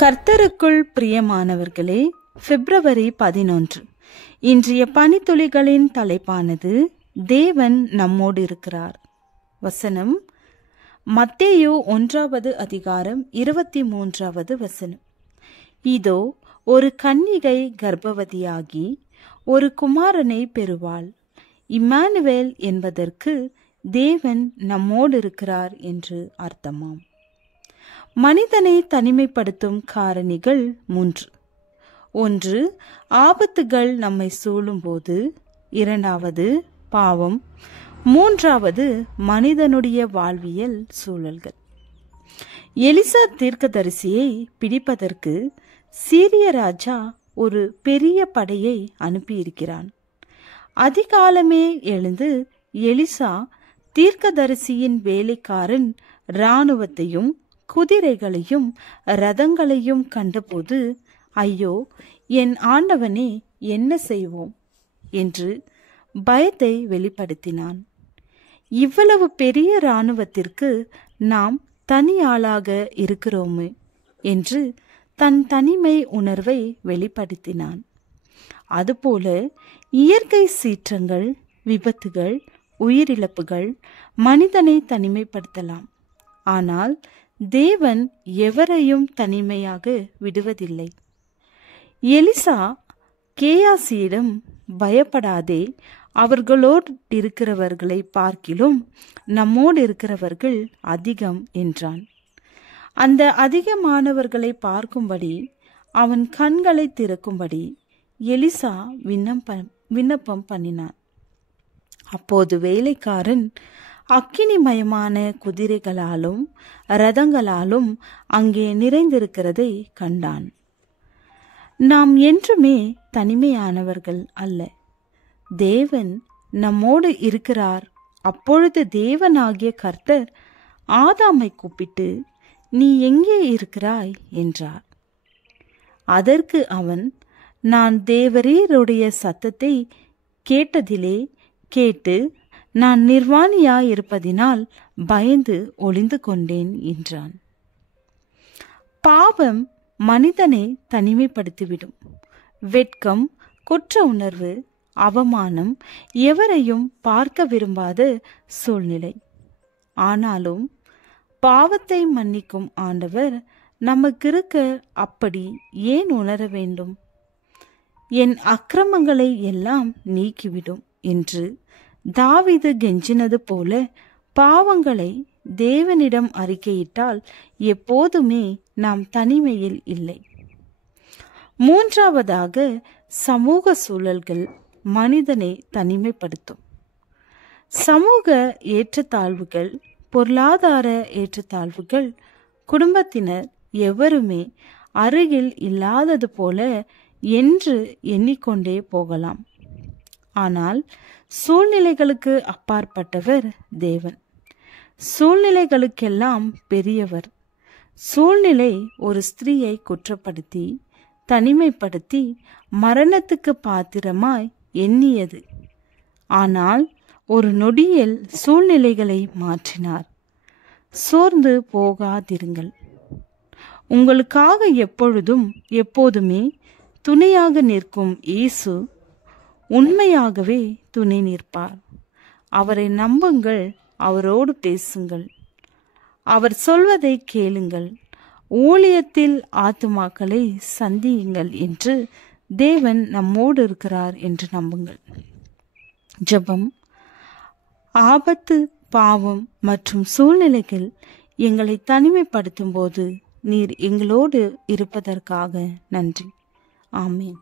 கர்த்தருக்குள் பிரியமானவர்களே, பிப்ரவரி 11 இன்றைய பனித்துளிகளின் தலைப்பானது தேவன் நம்மோடு இருக்கிறார். வசனம் மத்தேயு 1 அதிகாரம் 23 வசனம். இதோ ஒரு கன்னிகை கர்ப்பவதியாகி ஒரு குமாரனை பெறுவாள். இம்மானுவேல் என்பதற்கு தேவன் நம்மோடு இருக்கிறார் என்று அர்த்தமாம். மனிதனை தனிமைப்படுத்தும் காரணிகள் 3. 1. ஆபத்துகள் நம்மை சூழும்போது. 2. பாவம். 3. மனிதனுடைய வாழ்வியல் சூழல்கள். எலிசா தீர்க்கதரிசியை பிடிப்பதற்கு சீரிய ராஜா ஒரு பெரிய படையை அனுப்பியிருக்கிறான். அதிகாலமே எழுந்து எலிசா தீர்க்கதரிசியின் வேலைக்காரன் இராணுவத்தையும் குதிரைகளையும் ரதங்களையும் கண்டபோது, ஐயோ, என் ஆண்டவனே, என்ன செய்வோம் என்று பயத்தை வெளிப்படுத்தினான். இவ்வளவு பெரிய இராணுவத்திற்கு நாம் தனி ஆளாக இருக்கிறோமே என்று தன் தனிமை உணர்வை வெளிப்படுத்தினான். அதுபோல இயற்கை சீற்றங்கள், விபத்துகள், உயிரிழப்புகள் மனிதனை தனிமைப்படுத்தலாம். ஆனால் தேவன் எவரையும் தனிமையாக விடுவதில்லை. எலிசா கேயாசியிடம், பயப்படாதே, அவர்களோடு இருக்கிறவர்களை பார்க்கிலும் நம்மோடு இருக்கிறவர்கள் அதிகம் என்றான். அந்த அதிகமானவர்களை பார்க்கும்படி அவன் கண்களை திறக்கும்படி எலிசா விண்ணப்பம் பண்ணினான். அப்போது வேலைக்காரன் அக்கினிமயமான குதிரைகளாலும் ரதங்களாலும் அங்கே நிறைந்திருக்கிறதை கண்டான். நாம் என்றுமே தனிமையானவர்கள் அல்ல. தேவன் நம்மோடு இருக்கிறார். அப்பொழுது தேவனாகிய கர்த்தர் ஆதாமை கூப்பிட்டு, நீ எங்கே இருக்கிறாய் என்றார். அதற்கு அவன், நான் தேவரீருடைய சத்தத்தை கேட்டதிலே கேட்டு நான் நிர்வாணியாயிருப்பதினால் பயந்து ஒளிந்து கொண்டேன் என்றான். பாவம் மனிதனை தனிமைப்படுத்திவிடும். வெட்கம், குற்ற உணர்வு, அவமானம் எவரையும் பார்க்க விரும்பாத சூழ்நிலை. ஆனாலும் பாவத்தை மன்னிக்கும் ஆண்டவர் நமக்கிருக்க அப்படி ஏன் உணர வேண்டும்? என் அக்கிரமங்களை எல்லாம் நீக்கிவிடும் என்று தாவீது கெஞ்சினது போல பாவங்களை தேவனிடம் அறிக்கையிட்டால் எப்போதுமே நாம் தனிமையில் இல்லை. 3. சமூக சூழல்கள் மனிதனை தனிமைப்படுத்தும். சமூக ஏற்றத்தாழ்வுகள், பொருளாதார ஏற்றத்தாழ்வுகள் குடும்பத்தினர் எவருமே அருகில் இல்லாதது போல என்று எண்ணிக்கொண்டே போகலாம். ஆனால் சூழ்நிலைகளுக்கு அப்பாற்பட்டவர் தேவன். சூழ்நிலைகளுக்கெல்லாம் பெரியவர். சூழ்நிலை ஒரு ஸ்திரீயை குற்றப்படுத்தி தனிமைப்படுத்தி மரணத்துக்கு பாத்திரமாய் எண்ணியது. ஆனால் ஒரு நொடியில் சூழ்நிலைகளை மாற்றினார். சோர்ந்து போகாதிருங்கள். உங்களுக்காக எப்போதுமே துணையாக நிற்கும் இயேசு உண்மையாகவே துணை நிற்பார். அவரை நம்புங்கள், அவரோடு பேசுங்கள், அவர் சொல்வதை கேளுங்கள், ஊழியத்தில் ஆத்துமாக்களை சந்தியுங்கள் என்று தேவன் நம்மோடு இருக்கிறார் என்று நம்புங்கள். ஜெபம். ஆபத்து, பாவம் மற்றும் சூழ்நிலைகள் எங்களை தனிமைப்படுத்தும் போது நீர் எங்களோடு இருப்பதற்காக நன்றி. ஆமென்.